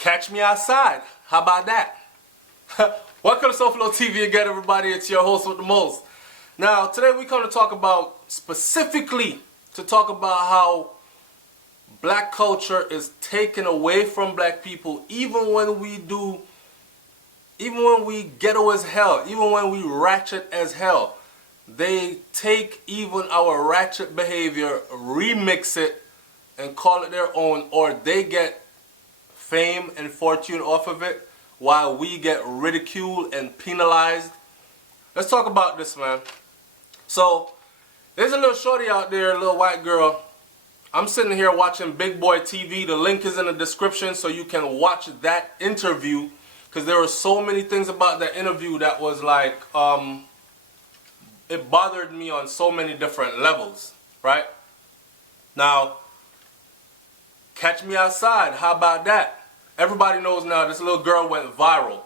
Catch me outside. How about that? Welcome to SouFLoTV again, everybody. It's your host with the most. Now, today we come to talk about, specifically, to talk about how black culture is taken away from black people, even when we ghetto as hell, even when we ratchet as hell. They take even our ratchet behavior, remix it, and call it their own, or they get fame and fortune off of it while we get ridiculed and penalized. Let's talk about this, man. So, there's a little shorty out there, a little white girl. I'm sitting here watching Big Boy TV. The link is in the description so you can watch that interview, because there were so many things about that interview that was like, it bothered me on so many different levels, right? Now, catch me outside. How about that? Everybody knows now this little girl went viral.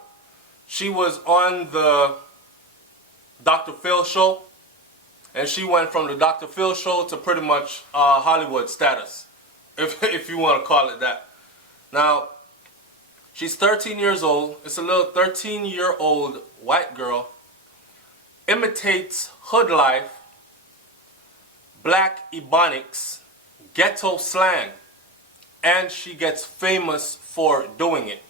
She was on the Dr. Phil show, and she went from the Dr. Phil show to pretty much Hollywood status, if you want to call it that. Now, she's 13 years old. It's a little 13-year-old white girl, imitates hood life, black ebonics, ghetto slang, and she gets famous for doing it.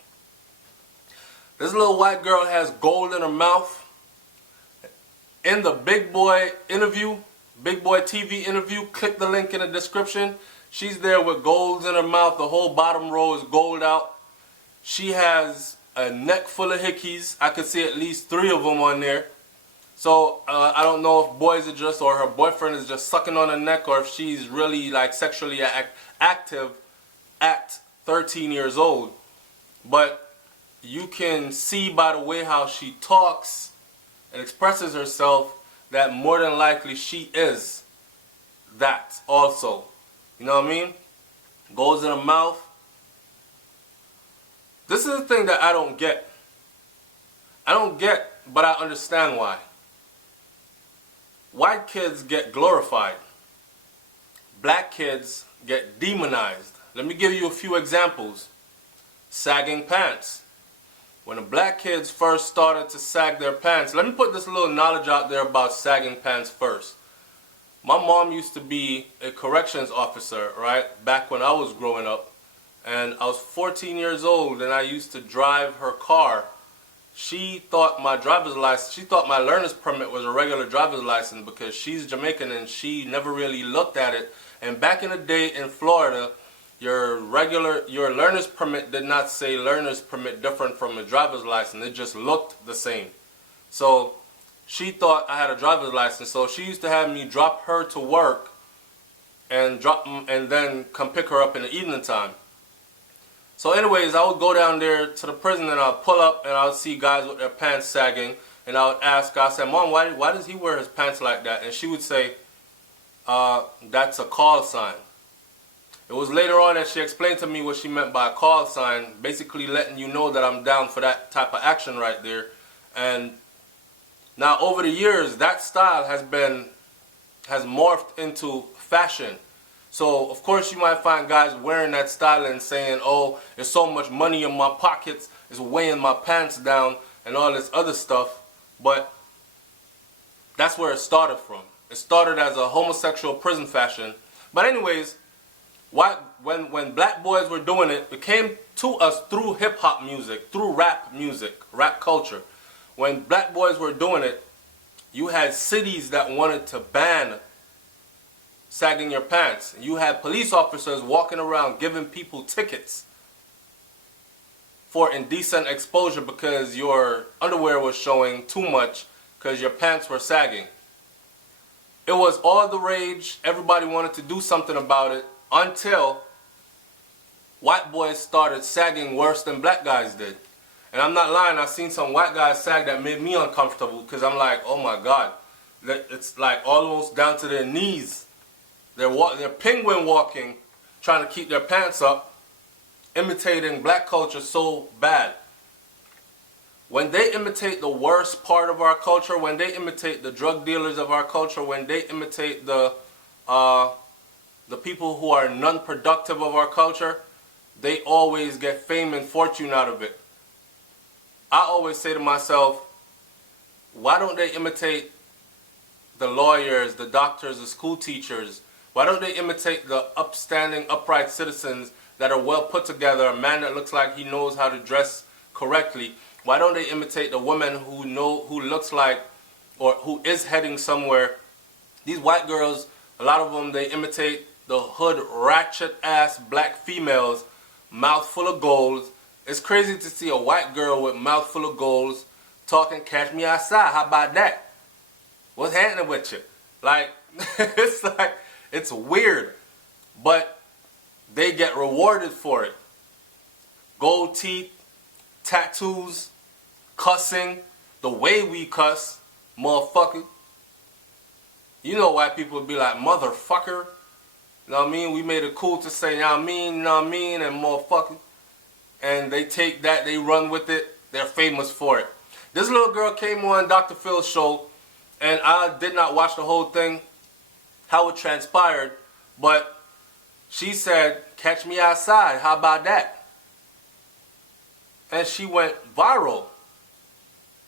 This little white girl has gold in her mouth. In the Big Boy interview, Big Boy TV interview, click the link in the description. She's there with golds in her mouth. The whole bottom row is gold out. She has a neck full of hickeys. I could see at least 3 of them on there. So I don't know if boys are just, or her boyfriend is just sucking on her neck, or if she's really like sexually active at 13 years old. But you can see by the way how she talks and expresses herself that more than likely she is that also. You know what I mean? Goes in her mouth. This is the thing that I don't get. I don't get, but I understand why. White kids get glorified. Black kids get demonized. Let me give you a few examples. Sagging pants. When the black kids first started to sag their pants, let me put this little knowledge out there about sagging pants first. My mom used to be a corrections officer, right, back when I was growing up. And I was 14 years old and I used to drive her car. She thought my driver's license, she thought my learner's permit was a regular driver's license because she's Jamaican and she never really looked at it. And back in the day in Florida, your learner's permit did not say learner's permit different from a driver's license. It just looked the same. So she thought I had a driver's license. So she used to have me drop her to work and then come pick her up in the evening time. So anyways, I would go down there to the prison and I would pull up and I would see guys with their pants sagging, and I would ask her, I said, Mom, why does he wear his pants like that? And she would say, that's a call sign. It was later on that she explained to me what she meant by a call sign, basically letting you know that I'm down for that type of action right there. And now over the years, that style has morphed into fashion. So, of course, you might find guys wearing that style and saying, oh, there's so much money in my pockets, it's weighing my pants down, and all this other stuff. But that's where it started from. It started as a homosexual prison fashion. But anyways, when black boys were doing it, it came to us through hip-hop music, through rap music, rap culture. When black boys were doing it, you had cities that wanted to ban sagging your pants. You had police officers walking around giving people tickets for indecent exposure because your underwear was showing too much because your pants were sagging. It was all the rage. Everybody wanted to do something about it until white boys started sagging worse than black guys did. And I'm not lying, I've seen some white guys sag that made me uncomfortable because I'm like, oh my God, it's like almost down to their knees. They're penguin walking, trying to keep their pants up, imitating black culture so bad. When they imitate the worst part of our culture, when they imitate the drug dealers of our culture, when they imitate the people who are non-productive of our culture, they always get fame and fortune out of it. I always say to myself, why don't they imitate the lawyers, the doctors, the school teachers? Why don't they imitate the upstanding, upright citizens that are well put together, a man that looks like he knows how to dress correctly? Why don't they imitate the woman who looks like, or who is heading somewhere? These white girls, a lot of them, they imitate the hood ratchet ass black females, mouth full of goals. It's crazy to see a white girl with mouth full of goals talking "Catch me outside." How about that? What's happening with you? Like, it's weird, but they get rewarded for it. Gold teeth, tattoos, cussing, the way we cuss, motherfucker. You know why people would be like, motherfucker. You know what I mean? We made it cool to say, you know what I mean, and motherfucker. And they take that, they run with it. They're famous for it. This little girl came on Dr. Phil's show, and I did not watch the whole thing, how it transpired, but she said, "Catch me outside, how about that?" And she went viral.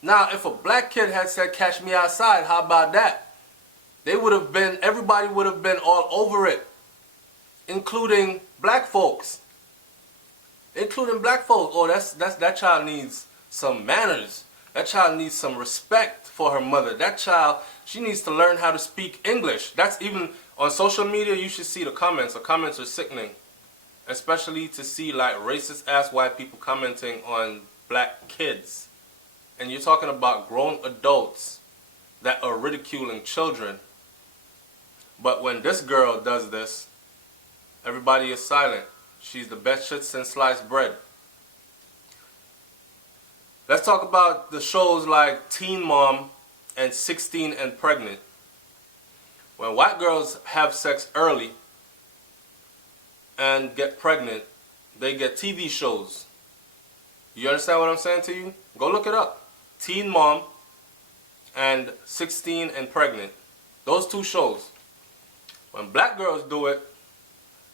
Now, if a black kid had said, "Catch me outside, how about that?" everybody would have been all over it, including black folks. Oh, that child needs some manners. That child needs some respect for her mother. That child, she needs to learn how to speak English. That's even on social media. You should see the comments. The comments are sickening, especially to see like racist ass white people commenting on black kids. And you're talking about grown adults that are ridiculing children. But when this girl does this, everybody is silent. She's the best shit since sliced bread. Let's talk about the shows like Teen Mom and 16 and Pregnant. When white girls have sex early and get pregnant, they get TV shows. You understand what I'm saying to you? Go look it up. Teen Mom and 16 and Pregnant. Those two shows. When black girls do it,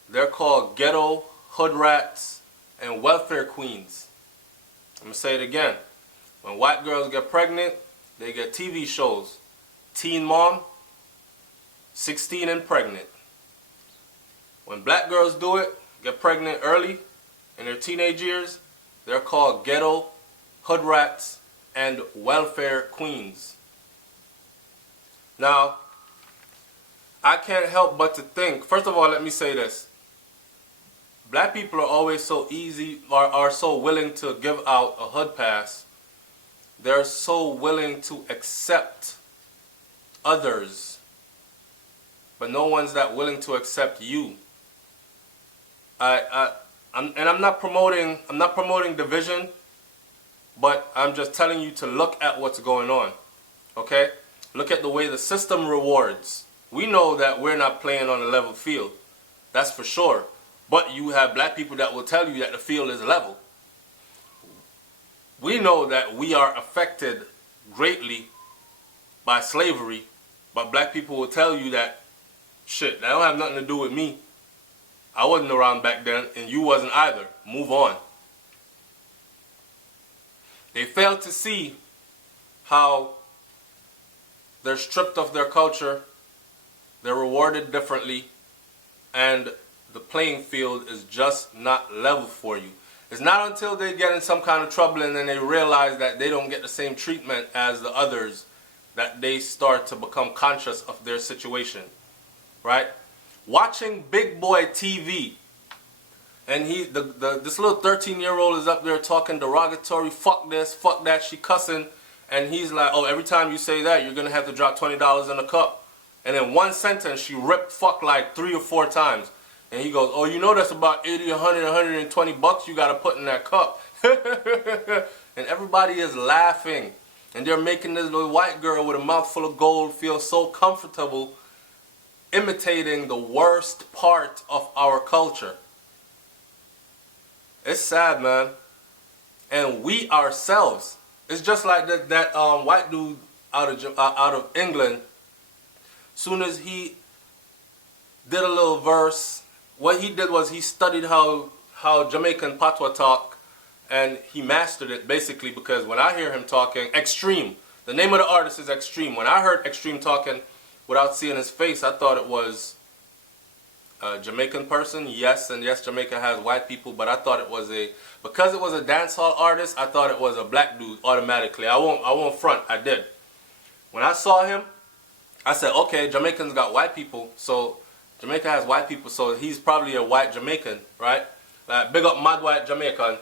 they're called ghetto, hood rats, and welfare queens. I'm going to say it again. When white girls get pregnant, they get TV shows. Teen Mom, 16 and Pregnant. When black girls do it, get pregnant early in their teenage years, they're called ghetto, hood rats, and welfare queens. Now, I can't help but to think, first of all, let me say this. Black people are always so easy, are so willing to give out a hood pass. They're so willing to accept others, but no one's that willing to accept you. I'm not promoting division, but I'm just telling you to look at what's going on. Okay? Look at the way the system rewards. We know that we're not playing on a level field. That's for sure. But you have black people that will tell you that the field is level. We know that we are affected greatly by slavery, but black people will tell you that, shit, that don't have nothing to do with me. I wasn't around back then, and you wasn't either. Move on. They fail to see how they're stripped of their culture, they're rewarded differently, and the playing field is just not level for you. It's not until they get in some kind of trouble and then they realize that they don't get the same treatment as the others that they start to become conscious of their situation, right? Watching Big Boy TV, and this little 13-year-old is up there talking derogatory, fuck this, fuck that, she cussing, and he's like, oh, every time you say that, you're going to have to drop $20 in a cup. And in one sentence, she ripped fuck like 3 or 4 times. And he goes, oh, you know that's about 80, 100, 120 bucks you got to put in that cup. And everybody is laughing. And they're making this little white girl with a mouthful of gold feel so comfortable imitating the worst part of our culture. It's sad, man. And we ourselves, it's just like that white dude out of England. Soon as he did a little verse, what he did was he studied how how Jamaican patois talk, and he mastered it basically because when I hear him talking, Extreme, the name of the artist is Extreme. When I heard Extreme talking without seeing his face, I thought it was a Jamaican person. Yes, and yes, Jamaica has white people, but I thought it was because it was a dancehall artist, I thought it was a black dude automatically. I won't front, I did. When I saw him, I said, okay, Jamaicans got white people, so Jamaica has white people, so he's probably a white Jamaican, right? Like, big up Mad White Jamaican.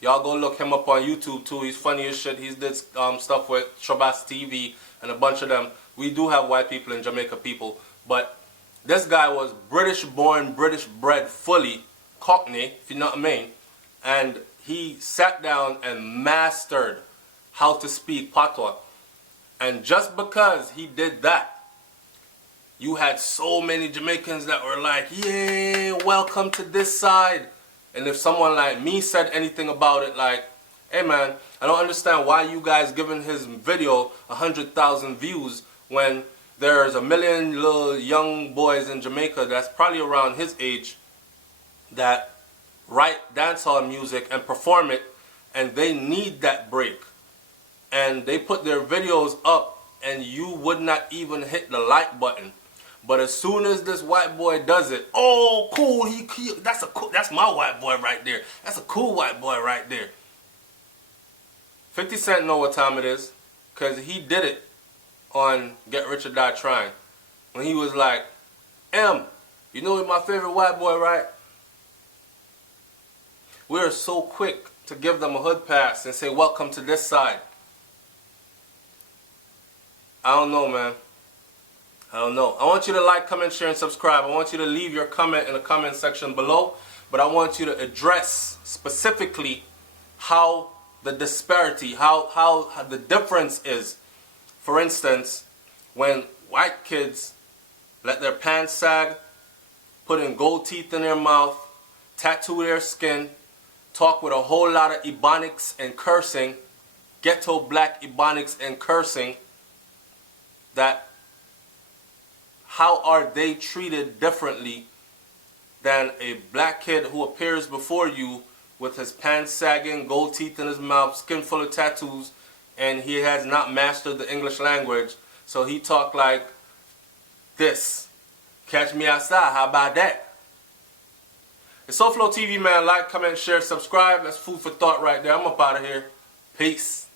Y'all go look him up on YouTube too. He's funny as shit. He's did stuff with SouFLoTV and a bunch of them. We do have white people in Jamaica, people, but this guy was British born, British bred, fully Cockney, if you know what I mean. And he sat down and mastered how to speak patois. And just because he did that, you had so many Jamaicans that were like, yeah, welcome to this side. And if someone like me said anything about it, like, hey man, I don't understand why you guys giving his video 100,000 views when there's a million little young boys in Jamaica that's probably around his age that write dancehall music and perform it, and they need that break. And they put their videos up and you would not even hit the like button. But as soon as this white boy does it, oh cool, that's my white boy right there. That's a cool white boy right there. 50 Cent know what time it is, because he did it on Get Rich or Die Trying. When he was like, M, you know he's my favorite white boy, right? We are so quick to give them a hood pass and say, welcome to this side. I don't know, man. I don't know. I want you to like, comment, share, and subscribe. I want you to leave your comment in the comment section below. But I want you to address specifically how the disparity, how the difference is. For instance, when white kids let their pants sag, put in gold teeth in their mouth, tattoo their skin, talk with a whole lot of ebonics and cursing, ghetto black ebonics and cursing, that how are they treated differently than a black kid who appears before you with his pants sagging, gold teeth in his mouth, skin full of tattoos, and he has not mastered the English language, so he talk like this. Catch me outside, how about that? It's SouFLoTV, man. Like, comment, share, subscribe. That's food for thought right there. I'm up out of here. Peace.